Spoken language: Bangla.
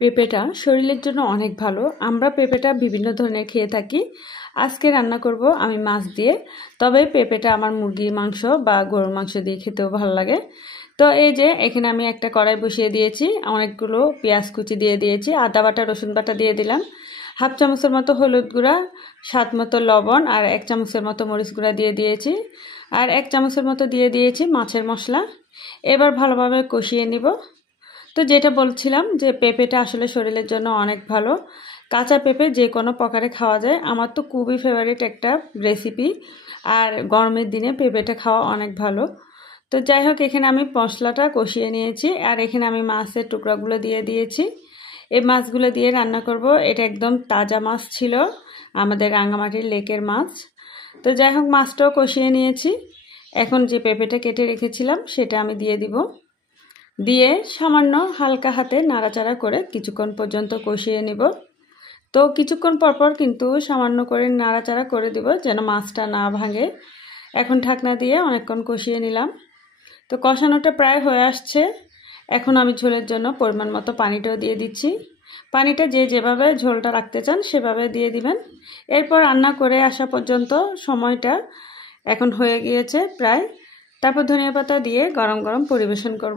পেঁপেটা শরীরের জন্য অনেক ভালো। আমরা পেঁপেটা বিভিন্ন ধরনের খেয়ে থাকি। আজকে রান্না করব আমি মাছ দিয়ে। তবে পেঁপেটা আমার মুরগির মাংস বা গরুর মাংস দিয়ে খেতেও ভালো লাগে। তো এই যে এখানে আমি একটা কড়াই বসিয়ে দিয়েছি, অনেকগুলো পেঁয়াজ কুচি দিয়ে দিয়েছি, আদা বাটা রসুন বাটা দিয়ে দিলাম, হাফ চামচের মতো হলুদ গুঁড়া, স্বাদ মতো লবণ আর 1 চামচের মতো মরিচ গুঁড়া দিয়ে দিয়েছি, আর 1 চামচের মতো দিয়ে দিয়েছি মাছের মশলা। এবার ভালোভাবে কষিয়ে নিব। তো যেটা বলছিলাম যে পেঁপেটা আসলে শরীরের জন্য অনেক ভালো। কাঁচা পেঁপে যে কোনো প্রকারে খাওয়া যায়। আমার তো খুবই ফেভারিট একটা রেসিপি, আর গরমের দিনে পেঁপেটা খাওয়া অনেক ভালো। তো যাই হোক, এখানে আমি মশলাটা কষিয়ে নিয়েছি, আর এখানে আমি মাছের টুকরাগুলো দিয়ে দিয়েছি। এই মাছগুলো দিয়ে রান্না করব। এটা একদম তাজা মাছ ছিল, আমাদের রাঙামাটির লেকের মাছ। তো যাই হোক, মাছটাও কষিয়ে নিয়েছি। এখন যে পেঁপেটা কেটে রেখেছিলাম সেটা আমি দিয়ে দিব। দিয়ে সামান্য হালকা হাতে নাড়াচাড়া করে কিছুক্ষণ পর্যন্ত কষিয়ে নিব। তো কিছুক্ষণ পরপর কিন্তু সামান্য করে নাড়াচাড়া করে দিব যেন মাছটা না ভাঙে। এখন ঢাকনা দিয়ে অনেকক্ষণ কষিয়ে নিলাম। তো কষানোটা প্রায় হয়ে আসছে। এখন আমি ঝোলের জন্য পরিমাণ মতো পানিটাও দিয়ে দিচ্ছি। পানিটা যে যেভাবে ঝোলটা রাখতে চান সেভাবে দিয়ে দিবেন। এরপর রান্না করে আসা পর্যন্ত সময়টা এখন হয়ে গিয়েছে প্রায়। তারপর ধনিয়া পাতা দিয়ে গরম গরম পরিবেশন করব।